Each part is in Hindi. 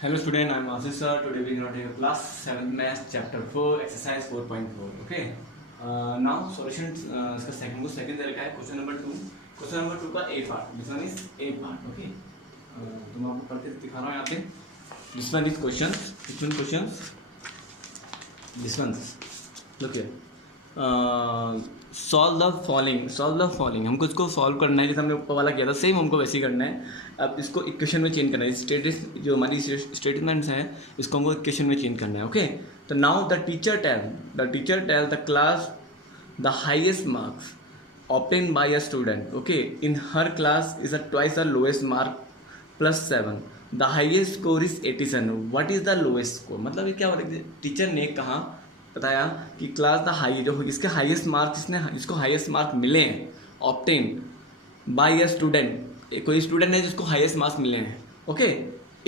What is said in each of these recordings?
Hello student, I am Ashish sir. Today we are going to class 7th math chapter 4 exercise 4.4. Okay. Now solution इसका second दे रखा है question number 2. Question number 2 का A part. This one is A part. Okay. तो मैं आपको पढ़ के दिखा रहा हूँ यहाँ पे. This one is questions. Which one questions? This one. Look here. Solve the following हमको इसको सॉल्व करना है. जैसे हमने ऊपर वाला किया था सेम हमको वैसे ही करना है. अब इसको इक्वेशन में चेंज करना है. स्टेटस जो हमारी स्टेटमेंट्स हैं इसको हमको इक्वेशन में चेंज करना है. ओके. तो now the teacher tell the class the highest marks obtained by a student. Okay, in her class is a twice the lowest mark plus 7. The highest score is 87. What is the lowest score? मतलब ये क्या हो रहा है, टीचर ने कहा बताया कि क्लास द हाई जो इसके हाईएस्ट मार्क्स इसको हाईएस्ट मार्क मिले हैं ऑब्टेन बाय अ स्टूडेंट. कोई स्टूडेंट है जिसको हाईएस्ट मार्क्स मिले हैं. ओके.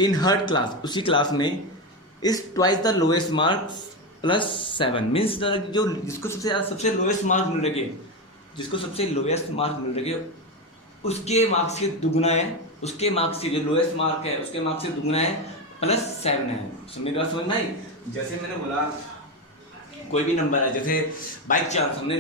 इन हर क्लास उसी क्लास में is twice the lowest marks plus 7. Means जो जिसको सबसे लोएस्ट मार्क्स मिल रहे, जिसको सबसे लोएस्ट मार्क्स मिल रहे उसके मार्क्स के दुगुना है. उसके मार्क्स की जो लोएस्ट मार्क है उसके मार्क्स से दुगुना है प्लस 7 है. मेरी बात समझ में आई. जैसे मैंने बोला कोई भी नंबर है, जैसे बाई चांस हमने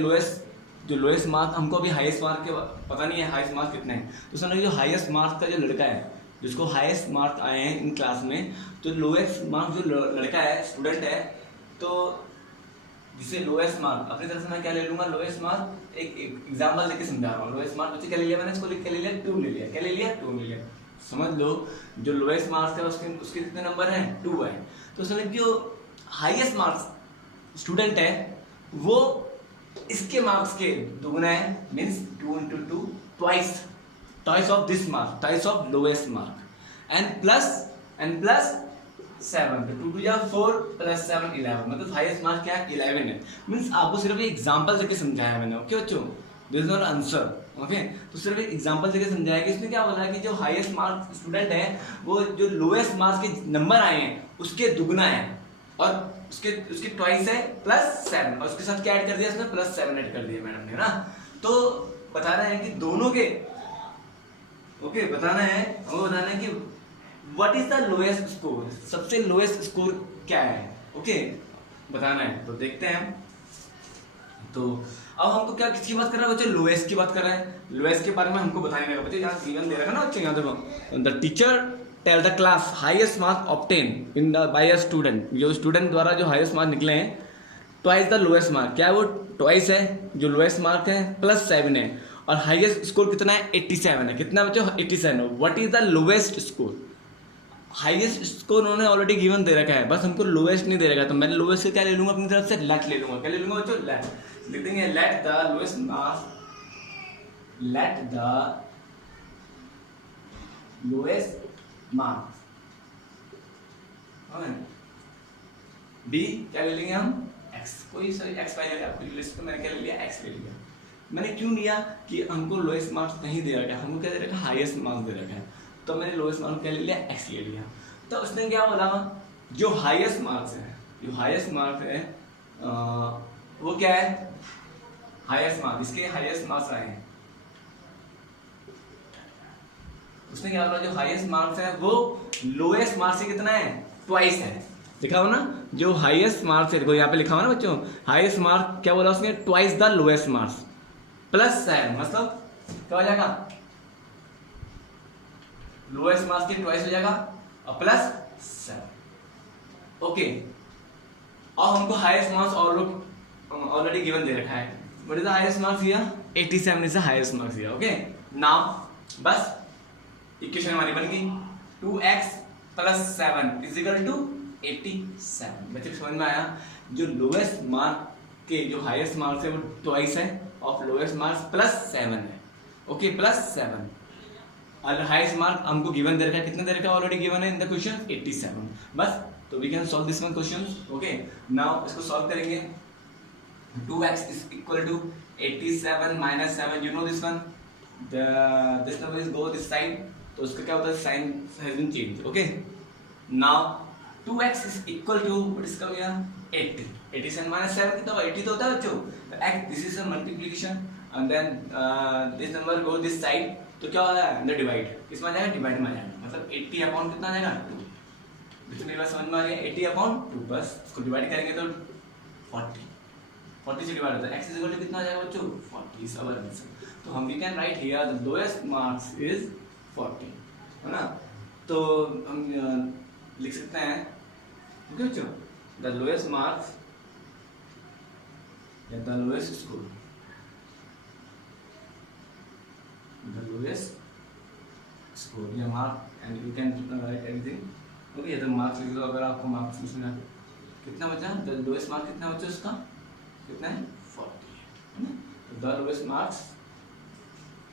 जो लोएस्ट मार्क हमको अभी हाईएस्ट मार्क के पता नहीं है हाईएस्ट मार्क कितने हैं. तो समझो जो हाईएस्ट मार्क का जो लड़का है जिसको हाईएस्ट मार्क आए हैं इन क्लास में, तो लोएस्ट मार्क जो लड़का है स्टूडेंट है, तो जिसे लोएस्ट मार्क अपनी तरफ से मैं क्या ले लूंगा, लोएस्ट मार्क एक एग्जाम्पल देके समझा रहा हूँ. लोएस्ट मार्क क्या ले लिया मैंने, इसको लिख के ले लिया 2 ले लिया. क्या ले लिया 2 ले लिया. समझ लो जो लोएस्ट मार्क्स है उसके कितने नंबर हैं 2 है. तो समझ जो हाईएस्ट मार्क्स स्टूडेंट है वो इसके मार्क्स के दुगना है. Means 2 into 2 twice of this mark, twice of lowest mark, and plus 7. तो 2 to 4 plus 7 11. मतलब हाईएस्ट मार्क क्या है 11 है. मीन्स आपको सिर्फ एग्जांपल देके समझाया मैंने. ओके बच्चों, this is not answer. Okay. तो सिर्फ एग्जांपल देके समझाया कि इसमें क्या बोला है कि जो हाईएस्ट मार्क स्टूडेंट है वो जो लोएस्ट मार्क्स के नंबर आए हैं उसके दुगना है और उसके ट्वाइस है प्लस 7 और उसके साथ क्या ऐड कर दिया इसमें प्लस 7 ऐड कर दिया मैडम ने ना. तो बताना है कि दोनों के ओके बताना है कि what is the lowest score, सबसे लोएस्ट स्कोर क्या है. ओके बताना है. तो देखते हैं. तो अब हमको क्या किसकी बात कर रहा है बच्चे, लोएस्ट की बात कर रहा है. लोएस्ट के बारे में हमको बताने लगा बच्चे. यहाँ गिवन दे रखा ना बच्चे, यहाँ देखो the teacher tell the class highest mark obtain in the by a student. जो स्टूडेंट द्वारा जो हाईएस्ट मार्क निकले हैं ट्वाइस द लोएस्ट मार्क. क्या है वो ट्वाइस है जो लोएस्ट मार्क है प्लस 7 है. और हाईएस्ट स्कोर कितना है 87 है. कितना बच्चों 87 है. What is the lowest score. Highest score उन्होंने ऑलरेडी गिवन दे रखा है, बस हमको लोएस्ट नहीं दे रखा. तो मैं लोएस्ट से क्या ले लूंगा अपनी तरफ से लेट ले लूंगा. क्या ले लूंगा बच्चों लेट. लिख देंगे let the lowest mark, let the lowest marks be. क्या ले लेंगे हम x. कोई सॉरी x पाई जाएगा आपकी लिस्ट में. मैंने क्या ले लिया x ले लिया. मैंने क्यों लिया कि हमको लोएस्ट मार्क्स नहीं दे रखा है, हमको क्या दे रखा है हाईएस्ट मार्क्स दे रखा है. तो मैंने लोएस्ट मार्क्स क्या ले लिया x ले लिया. तो उसने क्या बोला जो हाईएस्ट मार्क्स है, जो हाईएस्ट मार्क्स है वो क्या है हाईएस्ट मार्क्स. इसके हाईएस्ट मार्क्स आए हैं. उसने क्या बोला जो हाईएस्ट मार्क्स है वो लोएस्ट मार्क्स से कितना है ट्वाइस है. लिखा हो ना जो हाईएस्ट मार्क्स है, देखो यहाँ पे लिखा हुआ ना बच्चों हाईएस्ट मार्क क्या बोला उसने twice the lowest marks plus 7. मतलब क्या हो जाएगा लोएस्ट मार्क्स के ट्वाइस हो जाएगा और प्लस 7. ओके. और हमको हाईएस्ट मार्क्स ऑलरेडी गिवन दे रखा है. What is the highest marks here 87 is the highest marks here. Okay. Now बस इक्वेशन हमारी बन गई 2x plus 7 is equal to 87. बच्चे समझ में आया. जो लोएस्ट मार्क के जो हाईएस्ट मार्क्स है वो ट्वाइस है ऑफ लोएस्ट मार्क्स प्लस 7 है. Okay plus 7. और हाईएस्ट मार्क हमको गिवन दे रखा है. कितना दे रखा है ऑलरेडी गिवन है इन द क्वेश्चन 87. बस. तो we can solve this one question. Okay. Now इसको सॉल्व करेंगे. 2x is equal to 87 minus 7. You know this one. This number is go this side. तो उसका क्या होता है sign has been change. Okay. Now 2x is equal to what is come here 80. 87 minus 7 कितना होगा 80 तो होता है बच्चों. x this is a multiplication and then this number go this side. तो क्या होगा अंदर डिवाइड. किसमें आ जाएगा डिवाइड में आ जाएगा. मतलब 80 अपॉन कितना आ जाएगा 2. जितने बार समझ में आ रही है 80/2 बस इसको डिवाइड करेंगे तो 40 से डिवाइड होता है। x इज इक्वल टू कितना आ जाएगा बच्चों 40 इज आवर आंसर। तो हम we can write here the lowest marks is 40 है ना। तो हम लिख सकते हैं ओके बच्चों द लोएस्ट मार्क्स या the lowest score, the lowest score या mark and you can write anything okay. तो मार्क्स लिख लो अगर आपको मार्क्स लिखना कितना बचा, द लोएस्ट मार्क कितना बचा उसका कितना है 40 है ना। तो the lowest marks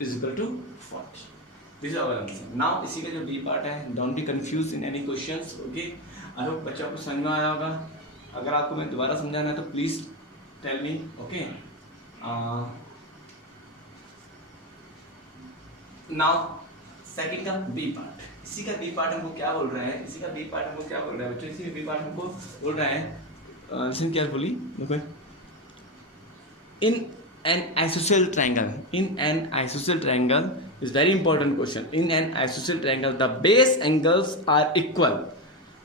is equal to 40। This is our answer. Now इसी का जो बी पार्ट है, don't be confuse in any questions okay. I hope बच्चों को समझ में आया होगा। अगर आपको मैं दोबारा समझाना है तो please tell me okay. Now second का बी पार्ट, इसी का बी पार्ट हमको क्या बोल रहा है, इसी का बी पार्ट हमको क्या बोल रहा है बच्चों, इसी का बी पार्ट हमको बोल रहा है listen carefully okay. in an isosceles triangle, in an isosceles triangle is very important question. In an isosceles triangle the base angles are equal,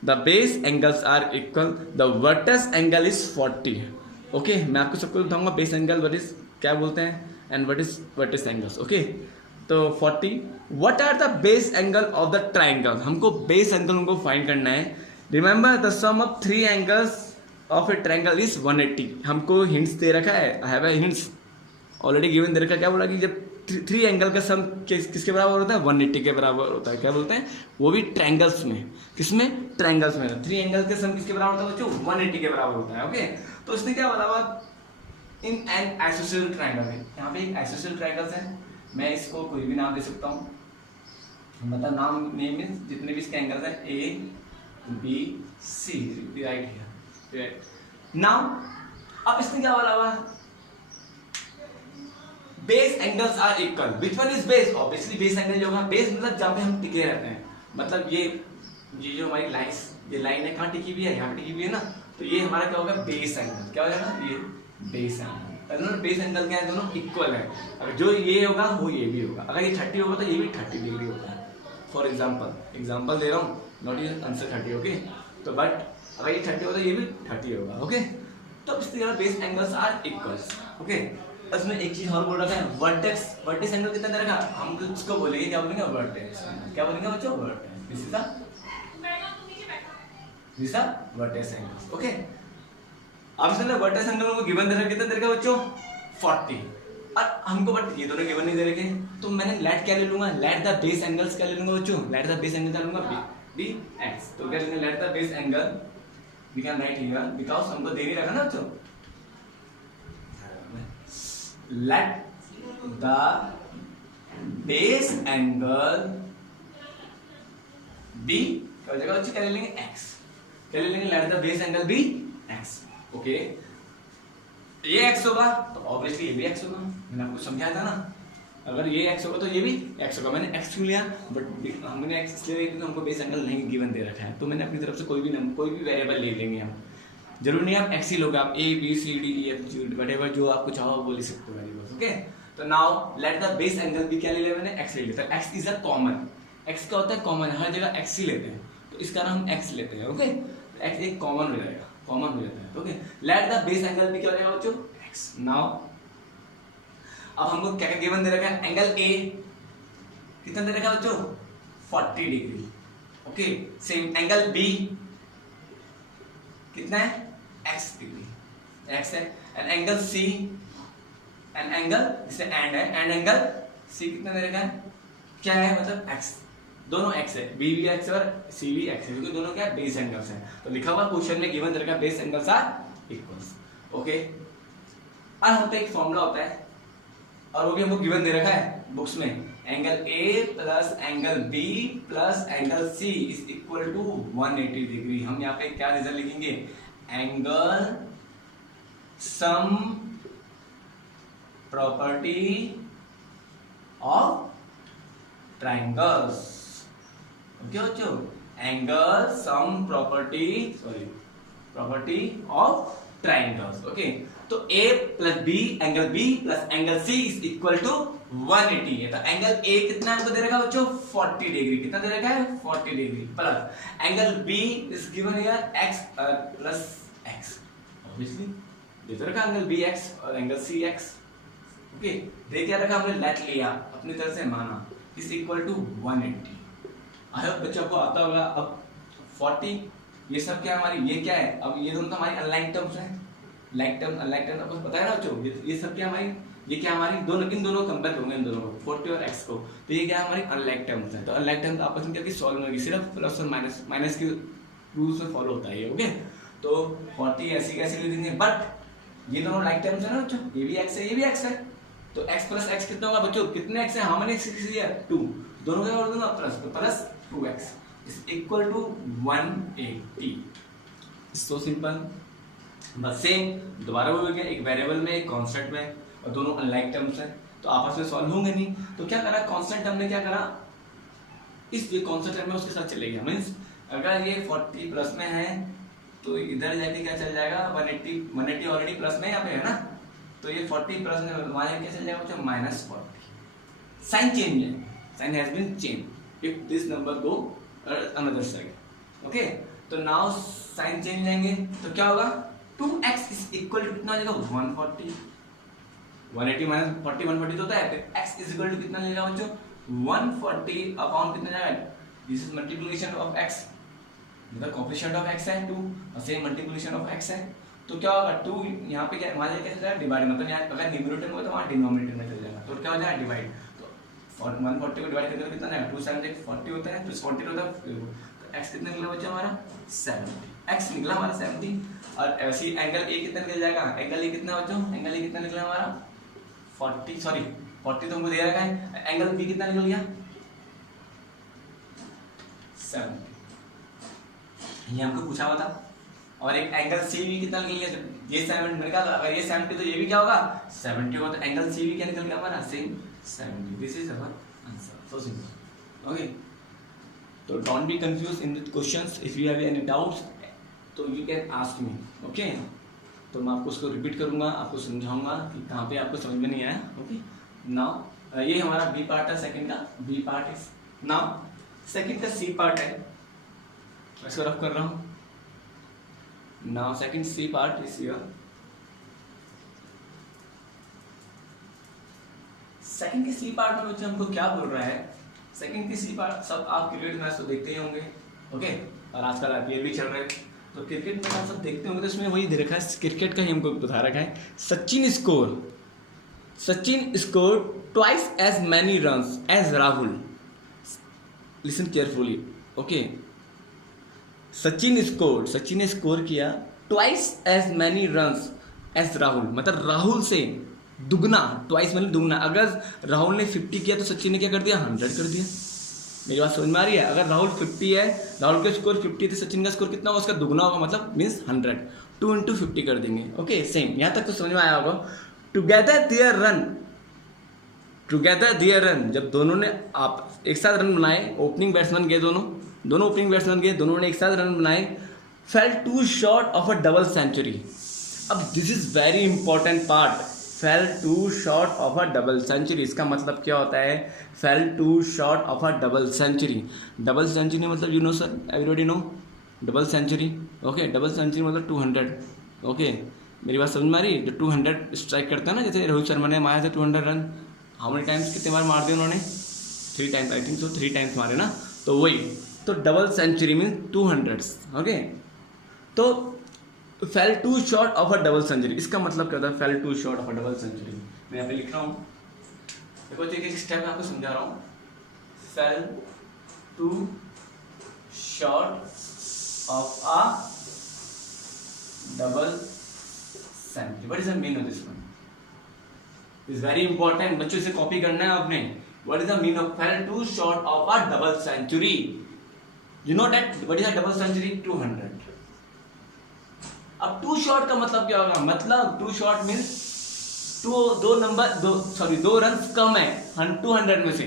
the base angles are equal, the vertex angle is 40 okay। मैं आपको सबको बताऊंगा बेस एंगल व्हाट इज क्या बोलते हैं and what is vertex angles okay. तो 40 what are the base angle of the triangle, हमको बेस एंगल उनको फाइंड करना है। Remember the sum of 3 angles of a triangle is 180। हमको हिंट्स दे रखा है, I have a hints already given दे रखा है। क्या बोला कि जब 3 एंगल का सम किसके बराबर होता है 180 के बराबर होता है। क्या बोलते हैं वो भी ट्रायंगल्स में, किसमें ट्रायंगल्स में 3 एंगल का सम किसके बराबर होता है बच्चों 180 के बराबर होता है ओके। तो इसने क्या बोला इन एन आइसोसेलेस ट्रायंगल है, यहाँ पे एक आइसोसेलेस ट्रायंगल्स है, मैं इसको कोई भी नाम दे सकता हूँ, मतलब नाम नेम मींस जितने भी इसके एंगल्स हैं A B C right here. Now अब इसने क्या बोला हुआ base angles are equal, which one is base, obviously base angle जो होगा बेस मतलब जहां पे हम टिके रहते हैं, मतलब ये जो हमारी लाइंस ये लाइन है कहां टिकी हुई है यहाँ पे टिकी हुई है ना, तो ये हमारा क्या होगा बेस एंगल, क्या हो जाएगा ये बेस एंगल। दोनों बेस एंगल क्या है दोनों इक्वल है, अगर जो ये होगा वो ये भी होगा, अगर ये 30 होगा तो ये भी 30 डिग्री होता है। फॉर एग्जाम्पल दे रहा हूँ, नॉट इज आंसर 30 ओके। तो बट अगर ये 30 होगा तो ये भी 30 होगा ओके। तो इस तरह base angles are equals okay. इसमें एक चीज और बोल रखा है वर्टेक्स एंगल कितना दे रखा, हम इसको बोलेंगे क्या बोलेंगे वर्टेक्स, क्या बोलेंगे बच्चों vertex, this is the vertex angle okay. अब इसमें वर्टेक्स एंगल को गिवन दे रखा कितना दे रखा बच्चों 40, और हमको बट ये दोनों गिवन नहीं दे रखे, तो मैंने लेट क्या ले लूंगा, लेट द बेस एंगल्स क्या ले लूंगा बच्चों, लेट द बेस एंगल क्या लूंगा बी एक्स। तो क्या लेंगे let the base angle we can write here because हमको दे नहीं रखा ना बच्चों, let the base angle be क्या हो जाएगा बच्चों, क्या ले लेंगे x, क्या ले लेंगे let the base angle be x okay. ये x होगा तो ऑब्वियसली ये भी x होगा, मैंने आपको समझाया था ना, अगर ये x होगा तो ये भी x होगा। मैंने x क्यों लिया, बट हमने x इसलिए क्योंकि हमको बेस एंगल नहीं गिवन दे रखा है, तो मैंने अपनी तरफ से कोई भी वेरिएबल ले लेंगे हम, जरूरी नहीं आप x ही लोगे, आप a b c d e f g whatever जो आपको चाहो वो ले सकते हो वेरिएबल्स ओके। तो now let the base angle भी क्या ले लिया मैंने x ले लिया, तो x is a common, x क्या होता है कॉमन, हर जगह x ही लेते हैं, तो इस कारण हम x लेते हैं ओके। x एक कॉमन हो जाएगा, कॉमन हो जाता है okay. Late the base angle भी क्या हो जाएगा बच्चों x। नाउ अब हमको क्या क्या गिवन दे रखा है, एंगल a कितना दे रखा है बच्चों 40 degree okay. Same angle b कितना है x डिग्री x है, and angle c and angle जिसे एंड है, एंड एंगल c कितना दे रखा है, क्या है मतलब x, दोनों x है, b भी x और c भी x है, क्योंकि दोनों क्या बेस एंगल्स हैं। तो लिखा हुआ क्वेश्चन में गिवन दे रखा है base angles are equals okay. और हम पे एक फॉर्मूला होता है और वो भी हमको गिवन दे रखा है बुक्स में, angle a plus angle b plus angle c is equal to 180 degree. हम यहाँ पे क्या रिजल्ट लिखेंगे, angle sum property of triangles okay बच्चों, angle sum property of triangles okay. तो A plus B angle B plus angle C is equal to 180 है। तो एंगल A कितना हमको दे रखा है बच्चों 40 डिग्री, कितना दे रखा है 40 degree, plus angle B is given here x plus x, obviously दे तो रखा एंगल BX और एंगल CX। ओके, दे क्या रखा हमने, लेट लिया अपनी तरफ से माना, is equal to 180। I hope बच्चों को आता होगा। अब 40 ये सब क्या हमारी, ये क्या है, अब ये दोनों तो हमारी अनलाइक टर्म्स हैं, लाइक टर्म अनलाइक टर्म आपको पता है ना बच्चों, ये सब क्या हमारी, ये क्या हमारी दोनों, इन दोनों कंपेयर होंगे, इन दोनों को 40 और x को, तो ये क्या हमारी अनलाइक टर्म्स है। तो अनलाइक टर्म्स आपस में क्या सॉल्व होगी, सिर्फ प्लस और माइनस, माइनस के रूल्स में फॉलो होता है ये। ओके, तो 40 ऐसी कैसे ले लेंगे, बट ये दोनों लाइक टर्म्स है ना बच्चों, ये भी x है ये भी x है, तो x प्लस x कितना होगा बच्चों, कितने x है, हाउ मेनी x है 2, दोनों का कर दूंगा प्लस, तो plus 2x is equal to 180। So simple, बस सेम दोबारा वो हो गया, एक वेरिएबल में एक कांस्टेंट में, और दोनों अनलाइक टर्म्स हैं तो आपस में सॉल्व होंगे नहीं। तो क्या करा, कांस्टेंट हमने क्या करा, इस ये कांस्टेंट टर्म में उसके साथ चले गया, मींस अगर ये 40 प्लस में है तो इधर जाके क्या चल जाएगा 180 ऑलरेडी प्लस में यहाँ पे है ना, तो ये 40 प्लस में वहां क्या चल जाएगा बच्चों -40। साइन चेंज है, sign has been change if this number go another side. Okay, तो नाउ साइन चेंज जाएंगे तो क्या होगा, 2x इज इक्वल टू कितना हो जाएगा 140, 180 माइनस 40 140 तो होता है, फिर x इज इक्वल टू कितना लेगा बच्चों 140 अपॉन कितना जाएगा, this is multiplication of x, मतलब कोएफिशिएंट ऑफ x है 2 और सेम मल्टीप्लिकेशन ऑफ x है, तो क्या होगा 2 यहाँ पे क्या मान लीजिए कैसे जाएगा डिवाइड, मतलब यहाँ अगर न्यूमरेटर में हो तो वहाँ डिनोमिनेटर में चल जाएगा, तो क्या हो जाएगा डिवाइड, तो 140 को डिवाइड करके कितना जाएगा 2 7 40 होता है, प्लस 40 होता है, तो x कितना निकला बच्चा हमारा 70, x निकला हमारा 70। और ऐसे ही एंगल A कितना निकल जाएगा, एंगल A कितना बच्चों, एंगल A कितना निकला हमारा 40, सॉरी 40 तो हमको दे रखा है, एंगल B कितना निकल गया 70, ये हमको पूछा हुआ था। और एक एंगल CV कितना निकल गया, ये 70 मैंने कहा अगर ये 70 तो ये भी क्या होगा 70 होगा, तो एंगल CV क्या निकल गया हमारा same 70। This is our answer, so simple. Okay, तो don't be confuse in the questions, if you have any doubts तो you can ask me. Okay, तो मैं आपको उसको रिपीट करूंगा, आपको समझाऊंगा कि कहाँ पे आपको समझ में नहीं आया। ओके, नाउ ये हमारा बी पार्ट है, सेकंड का B part is, now second का सी पार्ट है, इसको रफ कर रहा हूँ। Now second C part is here, second के सी पार्ट में बच्चे हमको क्या बोल रहा है, सेकंड के सी पार्ट सब आप क्रिकेट मैच तो देखते ही होंगे। ओके, और आजकल IPL भी चल रहे हैं तो क्रिकेट में आप सब देखते होंगे, तो इसमें वही दे रखा है, क्रिकेट का ही हमको बता रखा है, Sachin score twice as many runs as Rahul, listen carefully. Okay, Sachin ने स्कोर किया twice as many runs as Rahul, मतलब राहुल से दुगना, ट्वाइस मतलब दुगना, अगर राहुल ने 50 किया तो सचिन ने क्या कर दिया 100 कर दिया। मेरी बात समझ में आ रही है, अगर राहुल 50 है, राहुल का स्कोर 50 तो सचिन का स्कोर कितना होगा, उसका दुगना होगा, मतलब मीन्स 100, 2 × 50 कर देंगे। ओके, सेम यहाँ तक तो समझ में आया होगा। टुगेदर देयर रन, जब दोनों ने आप एक साथ रन बनाए, ओपनिंग बैट्समैन गए, दोनों ओपनिंग बैट्समैन गए, दोनों ने एक साथ रन बनाए, fell to short of a double century. अब this is very important part, fell to short of a double century, इसका मतलब क्या होता है, fell to short of a double century. Double century मतलब you know sir, everybody know double century. Okay, double century मतलब 200। ओके, मेरी बात समझ में आ रही है, जो 200 स्ट्राइक करता है ना, जैसे रोहित शर्मा ने मारा था 200 रन, हाउ मेनी टाइम्स, कितने बार मार दिए उन्होंने, 3 times, I think so 3 times मारे ना, तो वही, तो डबल सेंचुरी मीन 200। ओके, तो fell to short of a double century, इसका मतलब क्या होता है, fell to short of a double century. मैं यहाँ पे लिख रहा हूँ, देखो एक स्टेप में आपको समझा रहा हूँ, fell to short of a double century, what is the mean of this one, is very important, बच्चों इसे कॉपी करना है आपने। What is the mean of fell to short of a double century, you know that what is a double century, 200। अब टू शॉट का मतलब क्या होगा, मतलब टू शॉट मीन्स दो रन कम है 200 में से,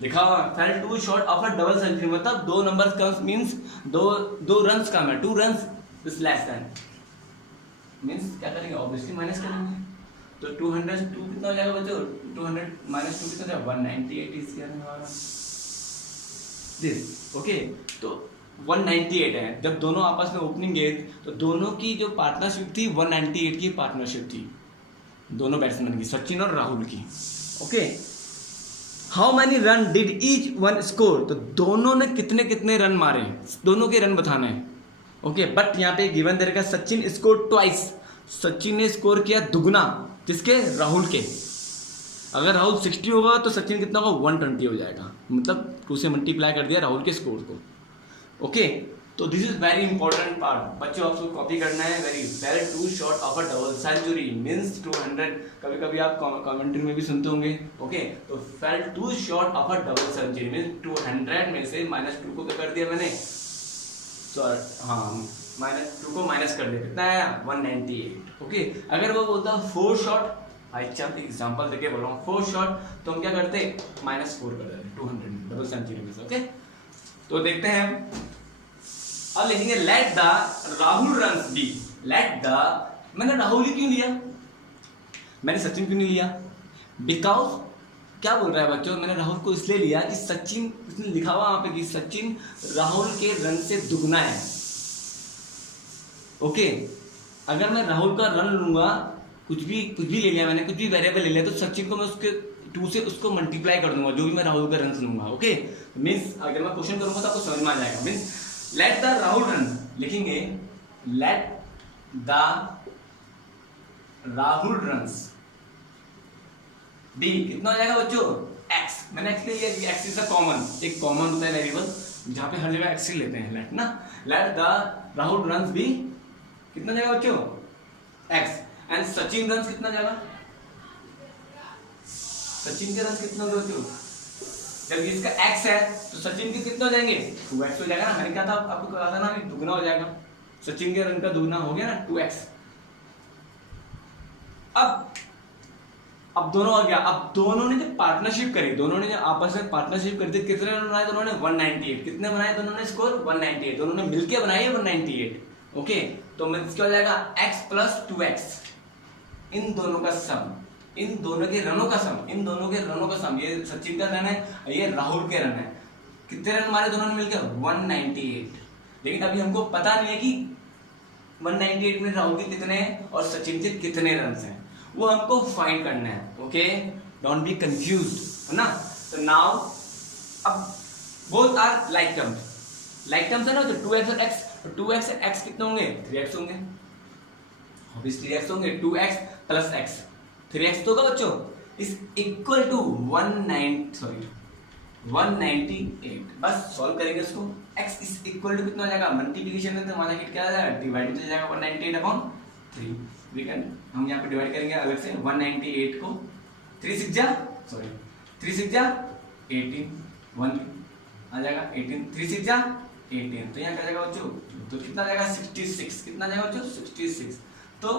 लिखा हुआ fell two short of a double century, मतलब 2 नंबर कम मीन्स दो रन कम है, 2 रन इज लेस देन। मीन्स क्या करेंगे, ऑब्वियसली माइनस करेंगे। तो 202 कितना हो जाएगा बच्चों, 200 माइनस 2 कितना हो जाएगा, 198 इसके अंदर हमारा दिस। ओके, तो 198 है। जब दोनों आपस में ओपनिंग गए तो दोनों की जो पार्टनरशिप थी 198 की पार्टनरशिप थी, दोनों बैट्समैन की, सचिन और राहुल की। Okay, how many run did each one score, तो दोनों ने कितने कितने रन मारे, दोनों के रन बताना है। ओके, बट यहाँ पे गिवन दे रखा है सचिन स्कोर ट्वाइस, सचिन ने स्कोर किया दुगना, किसके, राहुल के। अगर राहुल 60 होगा तो सचिन कितना होगा, 120 हो जाएगा, मतलब 2 से मल्टीप्लाई कर दिया राहुल के स्कोर को। ओके, तो this is very important part बच्चों, आपको कॉपी करना है। Very well two short of a double century means 200, कभी कभी आप कमेंट्री में भी सुनते होंगे। ओके, तो fell two short of a double century means 200 में से -2 को क्या कर दिया मैंने, सॉरी हाँ, -2 को माइनस कर दिया, कितना आया 198। ओके, अगर वो बोलता 4 शॉट, आई चाहते एग्जांपल देके बोल रहा हूँ 4 शॉट, तो हम क्या करते -4 कर देते 200 डबल सेंचुरी में से। ओके, तो देखते हैं अब लिखेंगे let the Rahul runs be, let the, मैंने राहुल ही क्यों लिया, मैंने सचिन क्यों नहीं लिया, बिकॉज क्या बोल रहा है बच्चों, मैंने राहुल को इसलिए लिया कि सचिन, इसने लिखा हुआ वहां पे कि सचिन राहुल के रन से दुगना है। ओके, अगर मैं राहुल का रन लूंगा, कुछ भी ले लिया मैंने, कुछ भी वेरिएबल ले लिया, तो सचिन को मैं उसके 2 से उसको मल्टीप्लाई कर दूंगा, जो भी मैं राहुल का रन लूंगा। ओके, मीन्स अगर मैं क्वेश्चन करूंगा तो आपको समझ में आ जाएगा। Means let the Rahul run, लिखेंगे let the Rahul runs B, कितना हो जाएगा बच्चों, x, मैंने x ले लिया, x इज अ कॉमन, एक कॉमन होता है वेरिएबल जहां पे हर जगह x ही लेते हैं, लेट ना, let the Rahul runs B, कितना जाएगा बच्चों, x, एंड सचिन रन्स कितना जाएगा, सचिन के रन्स कितना होगा बच्चों, जब इसका x है तो सचिन के कितना हो जाएंगे, 2x हो जाएगा ना, मैंने कहा था आपको, कहा था ना दुगना हो जाएगा, सचिन के रन का दुगना हो गया ना 2x। अब दोनों आ गया, अब दोनों ने जब पार्टनरशिप करी, दोनों ने जब आपस में पार्टनरशिप करी, कितने रन बनाए दोनों ने, 198, कितने बनाए दोनों ने स्कोर, 198, दोनों ने मिलके बनाए 198। ओके, तो क्या हो जाएगा x प्लस 2x, इन दोनों का सम, इन दोनों के रनों का सम, इन दोनों के रनों का सम, ये सचिन का रन है, ये राहुल के रन है, कितने रन मारे दोनों ने मिलकर, 198। लेकिन अभी हमको पता नहीं है कि 198 में राहुल के कितने हैं और सचिन के कितने रन हैं, वो हमको फाइंड करना है। ओके, डोंट बी कंफ्यूज्ड, है ना। तो नाउ अब बोथ आर लाइक टर्म्स है ना, तो 2x और x, तो 2x और x कितने होंगे, 3x होंगे, ऑब्वियसली 3x होंगे, 2x प्लस x 3x तो होगा बच्चों, इज इक्वल टू 198। बस सॉल्व करेंगे इसको, x इज इक्वल टू कितना हो जाएगा, मल्टीप्लिकेशन में तो हमारा क्या आ जाएगा, डिवाइड हो जाएगा 198 अपॉन 3। वी कैन, हम यहाँ पे डिवाइड करेंगे अलग से, 198 को 3 6 जा 18, 1 आ जाएगा 18, 3 6 जा 18, तो यहाँ क्या जाएगा बच्चों, तो कितना जाएगा 66, कितना जाएगा बच्चों 66। तो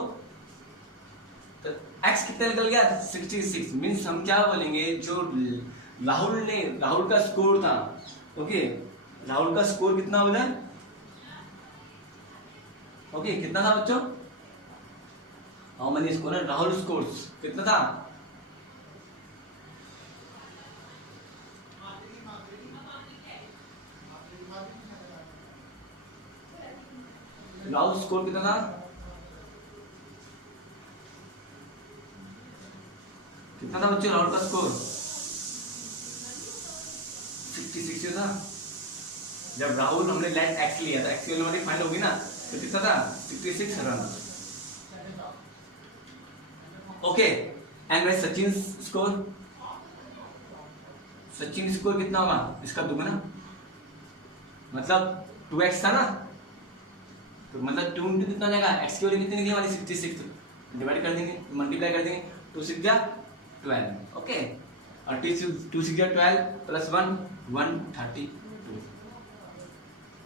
x कितना निकल गया 66, मीन्स हम क्या बोलेंगे, जो राहुल का स्कोर था, ओके, राहुल का स्कोर कितना हो जाए, ओके, कितना था बच्चों, हाउ मेनी स्कोर है, राहुल स्कोर्स कितना था, राहुल स्कोर कितना था, कितना था बच्चों राहुल का स्कोर, 66 था। जब राहुल हमने लेट x लिया था, x की वैल्यू फाइंड होगी ना, तो कितना था 66 run. Okay, and by Sachin score, Sachin score कितना होगा, इसका दुगना, मतलब 2x था ना, तो मतलब 2 इंटू कितना हो जाएगा, x की वैल्यू कितनी निकली हमारी 66, डिवाइड कर देंगे, मल्टीप्लाई कर देंगे, 2 6 जा 12। ओके, और 2 6 जा 12 प्लस 1 132।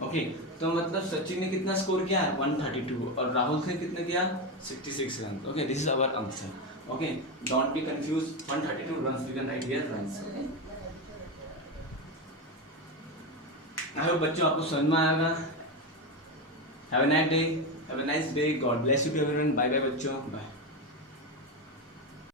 ओके, तो मतलब सचिन ने कितना स्कोर किया 132 और राहुल ने कितना किया 66 run. Okay, this is our answer. Okay, don't be confuse, 132 runs we can write here runs. I hope बच्चों आपको समझ में आएगा। Have a nice day. Have a nice day, God bless you to everyone, bye bye बच्चों, बाय।